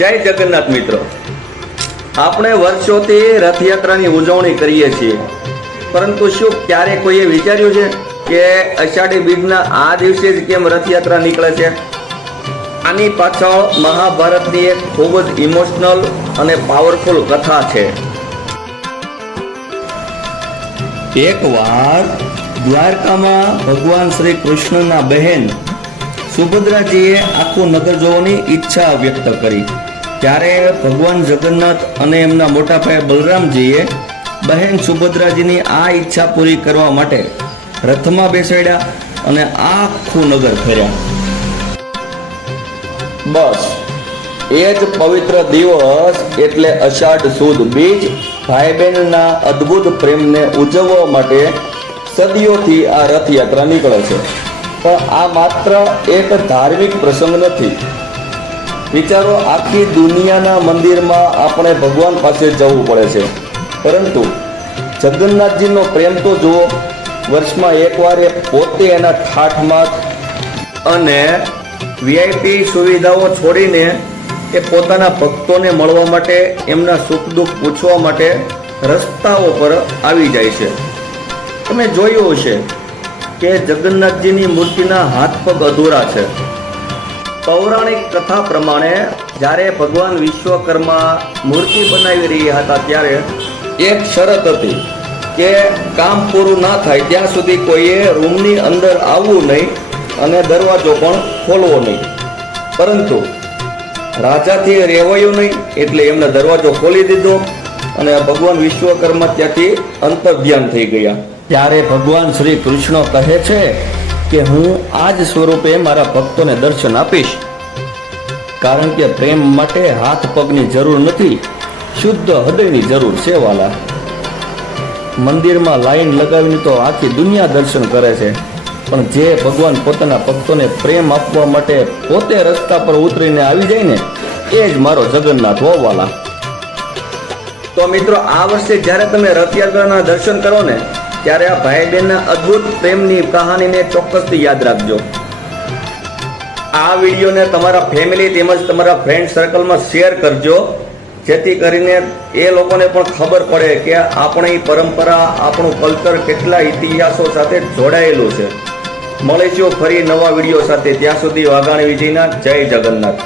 જય જગન્નાથ મિત્રો, આપણે વર્ષોથી રથયાત્રાની ઉજવણી કરીએ છીએ, પરંતુ શું ક્યારે કોઈએ વિચાર્યું છે કે અષાઢી બીજના આ દિવસે જ કેમ રથયાત્રા નીકળે છે? આની પાછળ મહાભારતની એક ખૂબ જ ઇમોશનલ અને પાવરફુલ કથા છે. એકવાર દ્વારકામાં ભગવાન શ્રી કૃષ્ણના બહેન સુભદ્રાજીએ આખું નગર જોવાની ઈચ્છા વ્યક્ત કરી. ત્યારે ભગવાન જગન્નાથ અને એમના મોટા ભાઈ બલરામજીએ બહેન સુભદ્રાજીની આ ઈચ્છા પૂરી કરવા માટે રથમાં બેસાડ્યા અને આખું નગર ફર્યા. બસ એ જ પવિત્ર દિવસ એટલે અષાઢ સુદ બીજ ભાઈ બહેનના અદ્ભુત પ્રેમને ઉજવવા માટે સદીઓથી આ રથયાત્રા નીકળે છે. પણ આ માત્ર એક ધાર્મિક પ્રસંગ નથી. વિચારો, આખી દુનિયાના મંદિરમાં આપણે ભગવાન પાસે જવું પડે છે, પરંતુ જગન્નાથજીનો પ્રેમ તો જુઓ. વર્ષમાં એકવાર એ પોતે એના ઠાઠમાં અને વીઆઈપી સુવિધાઓ છોડીને એ પોતાના ભક્તોને મળવા માટે, એમના સુખ દુઃખ પૂછવા માટે રસ્તાઓ પર આવી જાય છે. તમે જોયું હશે કે જગન્નાથજીની મૂર્તિના હાથ પગ અધૂરા છે. પૌરાણિક કથા પ્રમાણે જ્યારે ભગવાન વિશ્વકર્મા મૂર્તિ બનાવી રહ્યા હતા ત્યારે એક શરત હતી કે કામ પૂરું ના થાય ત્યાં સુધી કોઈએ રૂમની અંદર આવવું નહીં અને દરવાજો પણ ખોલવો નહીં. પરંતુ રાજાથી રહેવાયું નહીં એટલે એમને દરવાજો ખોલી દીધો અને ભગવાન વિશ્વકર્મા ત્યાંથી અંતર્ધ્યાન થઈ ગયા. ત્યારે ભગવાન શ્રી કૃષ્ણ કહે છે કે હું આ જ સ્વરૂપે મારા ભક્તોને દર્શન આપીશ, કારણ કે પ્રેમ માટે હાથ પગની જરૂર નથી, શુદ્ધ હૃદયની જરૂર છે. વાલા, મંદિરમાં લાઈન લગાવીને તો આખી દુનિયા દર્શન કરે છે, પણ જે ભગવાન પોતાના ભક્તોને પ્રેમ આપવા માટે પોતે રસ્તા પર ઉતરીને આવી જાય ને, એ જ મારો જગન્નાથ હો વાલા. તો મિત્રો, આ વર્ષે જ્યારે તમે રથયાત્રાના દર્શન કરો ને, ત્યારે આ ભાઈ બહેનના અદ્ભુત પ્રેમની કહાનીને ચોક્કસથી યાદ રાખજો. આ વિડીયોને તમારા ફેમિલી તેમજ તમારા ફ્રેન્ડ સર્કલમાં શેર કરજો, જેથી કરીને એ લોકોને પણ ખબર પડે કે આપણી પરંપરા, આપણું કલ્ચર કેટલા ઇતિહાસો સાથે જોડાયેલું છે. મળીશું ફરી નવા વિડીયો સાથે. ત્યાં સુધી વાઘાણી વિજયના જય જગન્નાથ.